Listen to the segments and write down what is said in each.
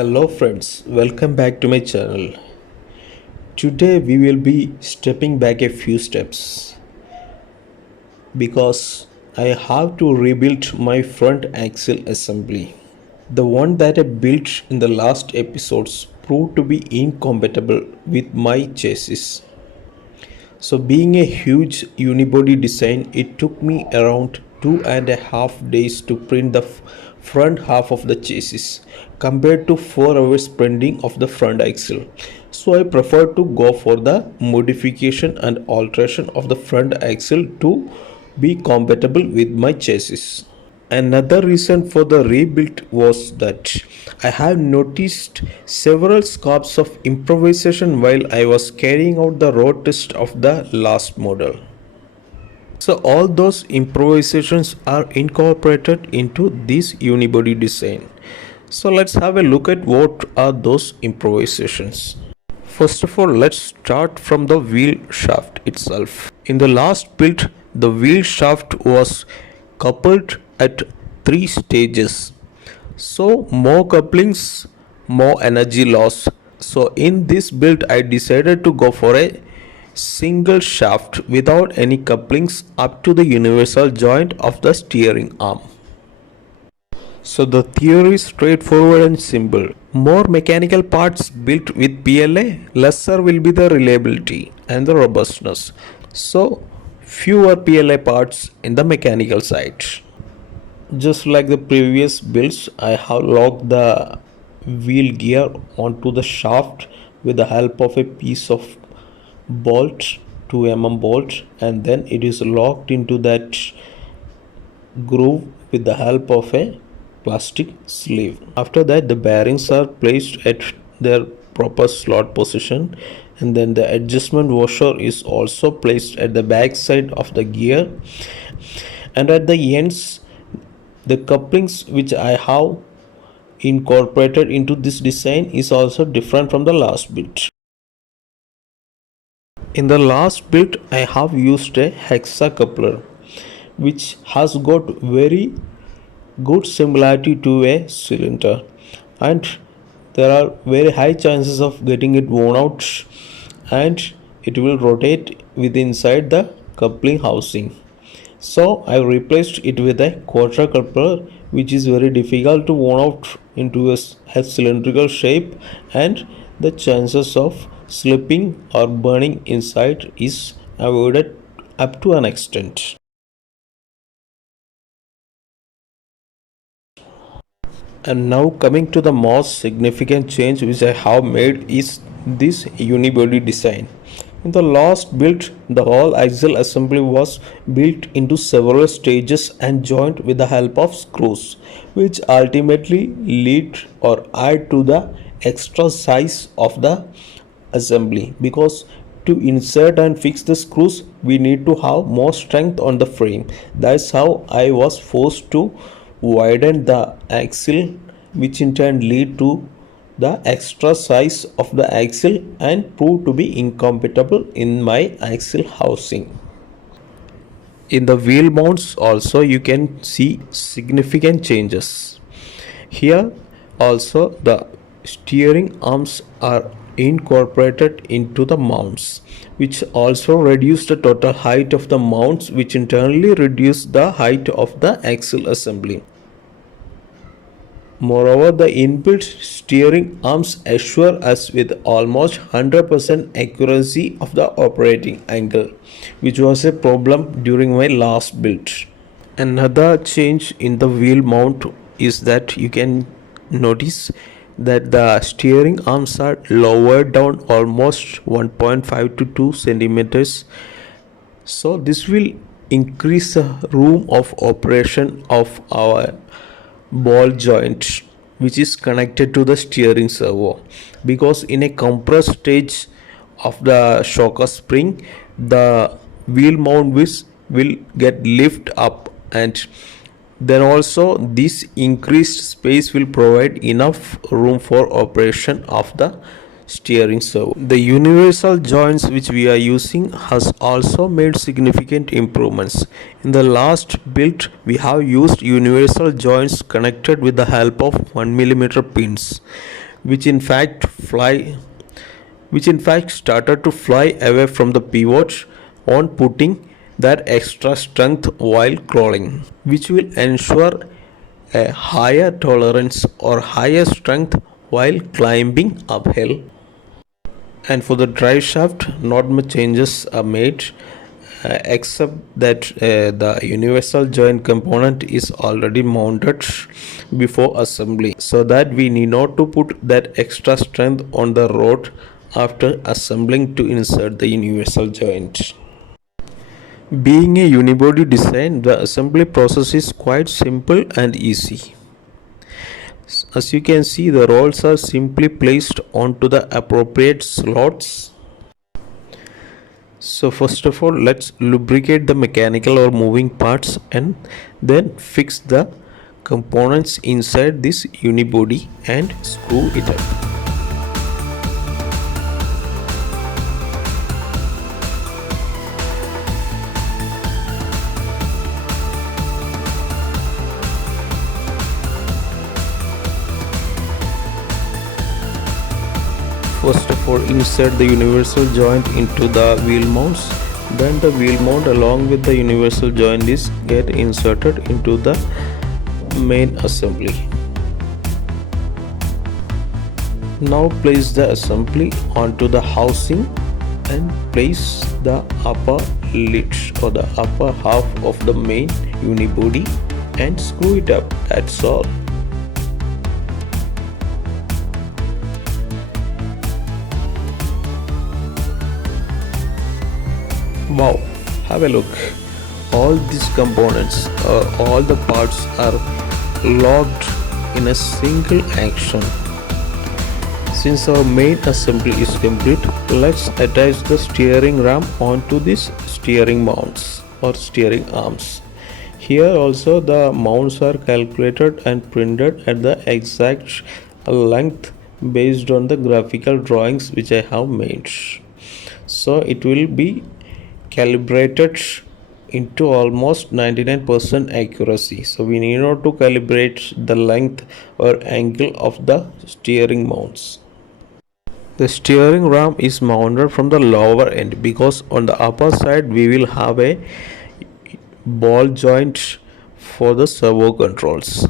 Hello friends, welcome back to my channel. Today we will be stepping back a few steps because I have to rebuild my front axle assembly. The one that I built in the last episodes proved to be incompatible with my chassis. So, being a huge unibody design, it took me around 2.5 days to print the front half of the chassis compared to 4 hours printing of the front axle. So, I prefer to go for the modification and alteration of the front axle to be compatible with my chassis. Another reason for the rebuild was that I have noticed several scopes of improvisation while I was carrying out the road test of the last model. So all those improvisations are incorporated into this unibody design. So let's have a look at what are those improvisations. First of all, let's start from the wheel shaft itself. In the last build, the wheel shaft was coupled at 3 stages. So, more couplings, more energy loss. So, in this build, I decided to go for a single shaft without any couplings up to the universal joint of the steering arm. So the theory is straightforward and simple. More mechanical parts built with PLA, lesser will be the reliability and the robustness. So fewer PLA parts in the mechanical side. Just like the previous builds, I have locked the wheel gear onto the shaft with the help of a piece of bolt, 2 bolt, and then it is locked into that groove with the help of a plastic sleeve. After that, the bearings are placed at their proper slot position, and then the adjustment washer is also placed at the back side of the gear, and at the ends the couplings which I have incorporated into this design is also different from the last build. In the last build I have used a hexa coupler which has got very good similarity to a cylinder, and there are very high chances of getting it worn out, and it will rotate with inside the coupling housing. So I replaced it with a quarter coupler which is very difficult to worn out into a cylindrical shape, and the chances of slipping or burning inside is avoided up to an extent. And now coming to the most significant change which I have made is this unibody design. In the last build, the whole axle assembly was built into several stages and joined with the help of screws, which ultimately lead or add to the extra size of the assembly, because to insert and fix the screws we need to have more strength on the frame. That's how I was forced to widen the axle, which in turn lead to the extra size of the axle and prove to be incompatible in my axle housing. In the wheel mounts also you can see significant changes. Here also the steering arms are incorporated into the mounts, which also reduce the total height of the mounts, which internally reduce the height of the axle assembly. Moreover, the inbuilt steering arms assure us with almost 100% accuracy of the operating angle, which was a problem during my last build. Another change in the wheel mount is that you can notice that the steering arms are lowered down almost 1.5 to 2 centimeters. So this will increase the room of operation of our ball joint which is connected to the steering servo, because in a compressed stage of the shocker spring the wheel mount will get lift up, and then also this increased space will provide enough room for operation of the steering servo. The universal joints which we are using has also made significant improvements. In the last build we have used universal joints connected with the help of 1 mm pins, which in fact fly which in fact started to fly away from the pivot on putting that extra strength while crawling, which will ensure a higher tolerance or higher strength while climbing uphill. And for the drive shaft, not much changes are made, except that the universal joint component is already mounted before assembly, so that we need not to put that extra strength on the rod after assembling to insert the universal joint. Being a unibody design, the assembly process is quite simple and easy. As you can see, the rolls are simply placed onto the appropriate slots. So first of all, let's lubricate the mechanical or moving parts and then fix the components inside this unibody and screw it up. First of all, insert the universal joint into the wheel mounts. Then the wheel mount along with the universal joint is get inserted into the main assembly. Now place the assembly onto the housing and place the upper lid or the upper half of the main unibody and screw it up. That's all. Wow, have a look. All these components, all the parts are locked in a single action. Since our main assembly is complete, let's attach the steering ram onto these steering mounts or steering arms. Here also the mounts are calculated and printed at the exact length based on the graphical drawings which I have made. So it will be calibrated into almost 99% accuracy. So we need not to calibrate the length or angle of the steering mounts. The steering ram is mounted from the lower end because on the upper side we will have a ball joint for the servo controls.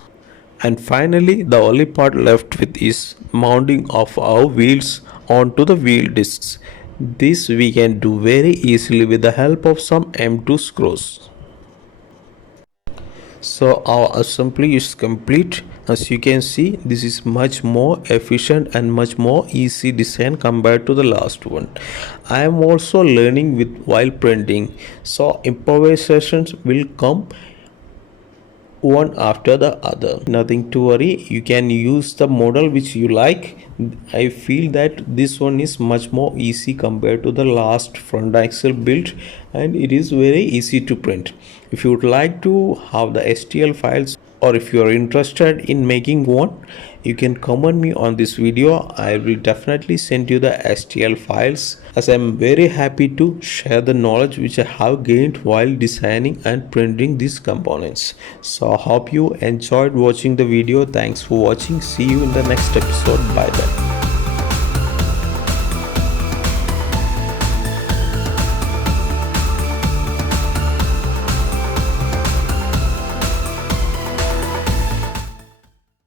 And finally, the only part left with is mounting of our wheels onto the wheel discs. This we can do very easily with the help of some M2 screws. So our assembly is complete. As you can see, this is much more efficient and much more easy design compared to the last one. I am also learning with while printing, so improvisations will come one after the other. Nothing to worry, you can use the model which you like. I feel that this one is much more easy compared to the last front axle build, and it is very easy to print. If you would like to have the STL files or if you are interested in making one, you can comment me on this video. I will definitely send you the STL files, as I am very happy to share the knowledge which I have gained while designing and printing these components. So I hope you enjoyed watching the video. Thanks for watching. See you in the next episode. Bye bye.